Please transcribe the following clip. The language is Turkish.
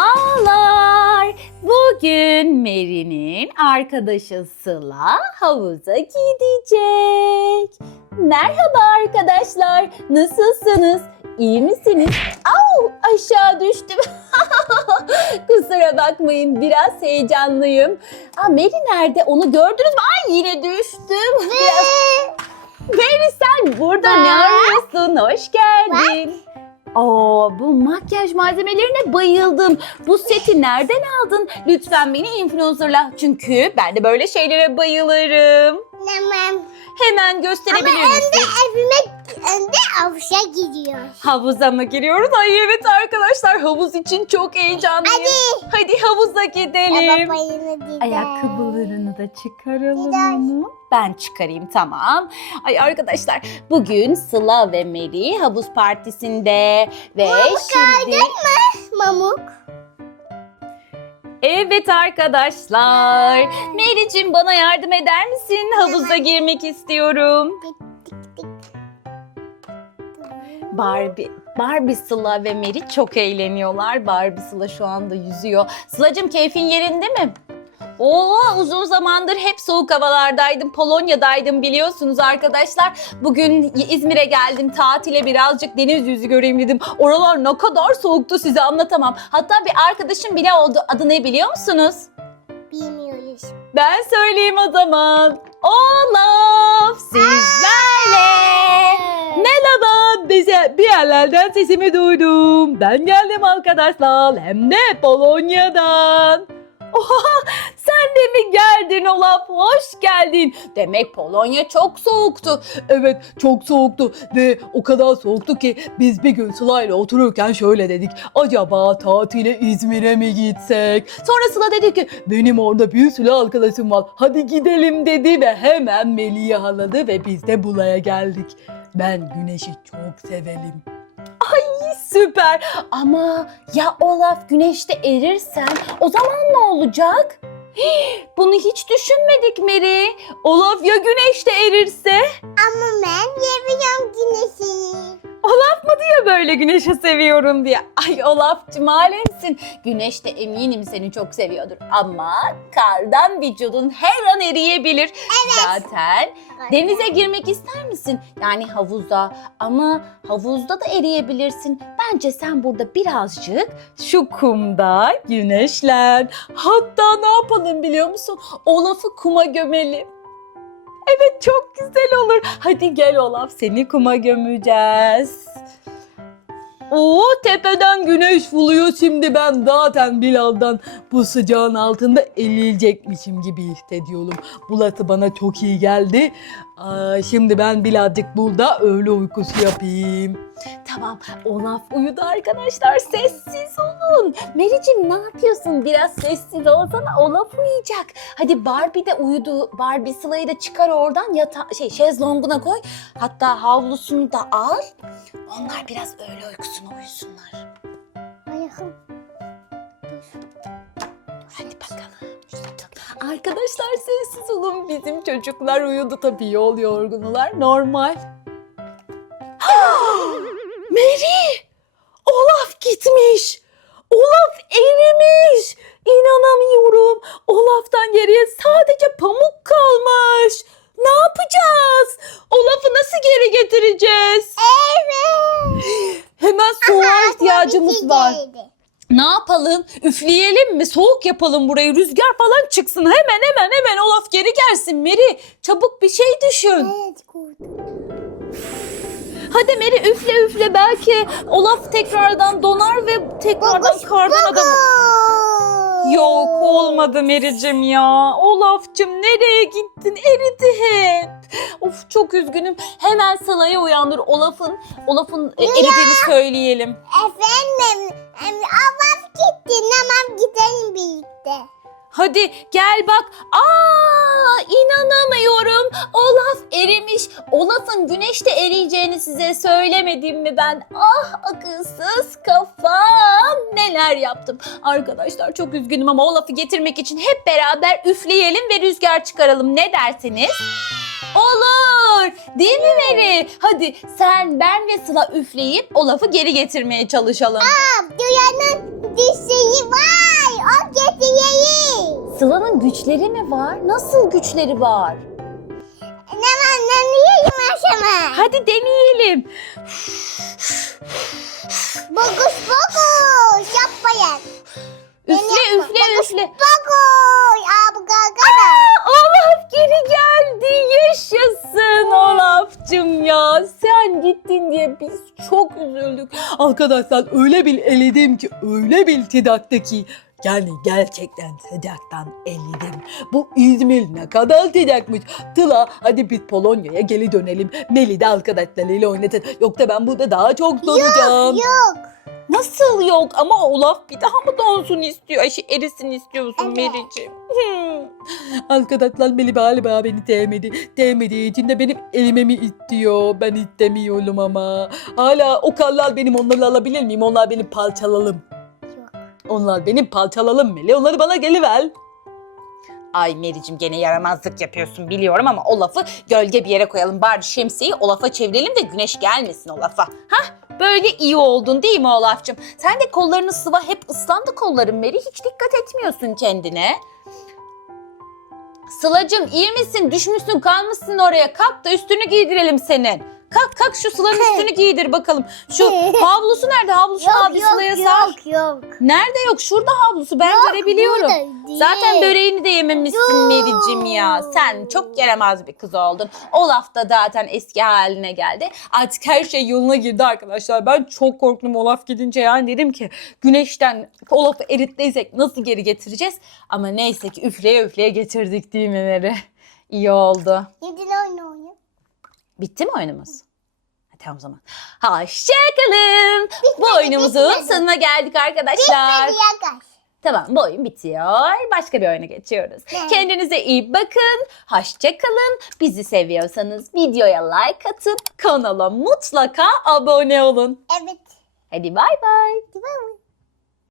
Merhabalar. Bugün Meri'nin arkadaşı Sıla havuza gidecek. Merhaba arkadaşlar. Nasılsınız? İyi misiniz? Au aşağı düştüm. Kusura bakmayın biraz heyecanlıyım. Aa, Meri nerede? Onu gördünüz mü? Ay yine düştüm. Biraz... Meri sen burada ne arıyorsun? Hoş geldin. Aa, bu makyaj malzemelerine bayıldım. Bu seti nereden aldın? Lütfen beni influencerla. Çünkü ben de böyle şeylere bayılırım. Tamam. Hemen Ama gösterebilir misin? evime önde avuşa gidiyor. Havuza mı giriyoruz? Ay evet arkadaşlar havuz için çok heyecanlıyım. Hadi. Hadi havuza gidelim. Ayakkabılarını da çıkaralım Gider. onu. Ben çıkarayım tamam. Ay arkadaşlar bugün Sıla ve Meri havuz partisinde ve şimdi... Mamuk. Evet arkadaşlar. Meri'cim bana yardım eder misin? Havuza girmek istiyorum. Tik tik tik. Barbie, Barbie Sıla ve Meri çok eğleniyorlar. Barbie Sıla şu anda yüzüyor. Sıla'cım keyfin yerinde mi? Oo uzun zamandır hep soğuk havalardaydım. Polonya'daydım biliyorsunuz arkadaşlar. Bugün İzmir'e geldim tatile birazcık deniz yüzü göreyim dedim. Oralar ne kadar soğuktu size anlatamam. Hatta bir arkadaşım bile oldu. Adı ne biliyor musunuz? Bilmiyoruz. Ben söyleyeyim o zaman. Olaf sizlerle. Bir yerlerden sesimi duydum. Ben geldim arkadaşlar, hem de Polonya'dan. Oha, sen de mi geldin Olaf? Hoş geldin. Demek Polonya çok soğuktu. Evet, çok soğuktu ve o kadar soğuktu ki biz bir gün Sıla'yla otururken şöyle dedik. Acaba tatile İzmir'e mi gitsek? Sonra Sıla dedi ki benim orada bir sürü arkadaşım var. Hadi gidelim dedi ve hemen Melih'i haladı ve biz de buraya geldik. Ben güneşi çok severim. Ay süper ama ya Olaf güneşte erirsen o zaman ne olacak? Hii, Bunu hiç düşünmedik Meri. Olaf ya güneşte erirse? Ama ben seviyorum güneşi. Olaf mı diyor böyle güneşi seviyorum diye. Ay Olaf'cım alemsin. Güneş de eminim seni çok seviyordur. Ama kardan vücudun her an eriyebilir. Zaten denize girmek ister misin? Yani havuza ama havuzda da eriyebilirsin. Bence sen burada birazcık şu kumda güneşlen. Hatta ne yapalım biliyor musun? Olaf'ı kuma gömelim. Evet çok güzel olur. Hadi gel Olaf seni kuma gömeceğiz. Oo tepeden güneş vuruyor şimdi ben zaten birazdan bu sıcağın altında erilecekmişim gibi hissediyorum. Burası bana çok iyi geldi. Aa, şimdi ben birazcık burada öğle uykusu yapayım. Tamam Olaf uyudu arkadaşlar sessiz olun. Mericim ne yapıyorsun biraz sessiz olsana Olaf uyuyacak. Hadi Barbie de uyudu. Barbie Sıla'yı da çıkar oradan yata şey şezlonguna koy. Hatta havlusunu da al. Onlar biraz öğle uykusuna uyusunlar. Ayakım. Hadi bakalım. Arkadaşlar sessiz olun. Bizim çocuklar uyudu tabii yol yorgunular. Normal. Mary! Olaf gitmiş. Olaf erimiş. İnanamıyorum. Olaf'tan geriye sadece pamuk kalmış. Ne yapacağız? Olaf'ı nasıl geri getireceğiz? Evet. Hemen soğuğa ihtiyacımız var. Geldi. Ne yapalım? Üfleyelim mi? Soğuk yapalım burayı. Rüzgar falan çıksın. Hemen hemen hemen Olaf geri gelsin Meri. Çabuk bir şey düşün. Evet kurdum. Hadi Meri üfle üfle. Belki Olaf tekrardan donar ve tekrardan kardan adam. Yok olmadı Meri'cim ya. Olaf'cım nereye gittin? Eridi hep. Of çok üzgünüm. Hemen Sıla'yı uyandır. Olaf'ın Olaf'ın e, eridiğini söyleyelim. Efendim. em, Ablam gitti. Tamam gidelim birlikte. Hadi gel bak. Aa inanamıyorum. Olaf erimiş. Olaf'ın güneşte eriyeceğini size söylemedim mi ben? Ah akılsız kafam. Neler yaptım. Arkadaşlar çok üzgünüm ama Olaf'ı getirmek için hep beraber üfleyelim ve rüzgar çıkaralım. Ne dersiniz? Olur. Değil mi Meri? Hadi sen, ben ve Sıla üfleyip Olaf'ı geri getirmeye çalışalım. Aa, Duyanın Sıla'nın güçleri mi var? Nasıl güçleri var? Ne var ne diyeyim aşama? Hadi deneyelim. Bogus bogus yapmayın. Üfle üfle üfle. Bogus. Aa bu gagara. Olaf geri geldi. Yaşasın Olaf'cım ya. Sen gittin diye biz çok üzüldük. Arkadaşlar öyle bir eledim ki öyle bir tidaktaki yani gerçekten sıcaktan eledim. Bu İzmir ne kadar sıcakmış. Tıla hadi biz Polonya'ya geri dönelim. Meli de arkadaşlarıyla oynatın. Yoksa ben burada daha çok donacağım. Yok. Nasıl yok ama Olaf bir daha mı donsun istiyor? Ay şey erisin istiyorsun Evet. Meriç'im. Hmm. Arkadaşlar Meli galiba beni sevmedi. Sevmediği için de benim elimemi istiyor. Ben istemiyorum ama. Hala o karlar benim onları alabilir miyim? Onlar benim parçalalım. Onlar benim parçalalım Meli. Onları bana geliver. Ay Meriç'im gene yaramazlık yapıyorsun biliyorum ama Olaf'ı gölge bir yere koyalım. Bari şemsiyeyi Olaf'a çevirelim de güneş gelmesin Olaf'a. Hah böyle iyi oldun değil mi Olaf'cığım? Sen de kollarını sıva hep ıslandı kolların Meri. Hiç dikkat etmiyorsun kendine. Sıla'cığım iyi misin? Düşmüşsün kalmışsın oraya. Kalk da üstünü giydirelim senin. Kalk kalk şu Sıla'nın üstünü giydir bakalım. Şu havlusu nerede? Havlusunu al bir Sıla'ya sar. yok yok. Nerede yok? Şurada havlusu ben görebiliyorum. Burada değil. Zaten böreğini de yememişsin Yok. Mericim ya. Sen çok yaramaz bir kız oldun. Olaf da zaten eski haline geldi. Artık her şey yoluna girdi arkadaşlar. Ben çok korktum Olaf gidince yani dedim ki güneşten Olaf'ı erittiysek nasıl geri getireceğiz? Ama neyse ki üfleye üfleye getirdik değil mi Meri? İyi oldu. Oyun. Bitti mi oyunumuz? Tamam o zaman. Hoşçakalın. Bu oyunumuzun bitmedi. sonuna geldik arkadaşlar. Hadi yakaş. Tamam bu oyun bitiyor. Başka bir oyuna geçiyoruz. Ne? Kendinize iyi bakın. Hoşça kalın. Bizi seviyorsanız videoya like atıp kanala mutlaka abone olun. Evet. Hadi bay bay. Bay bay.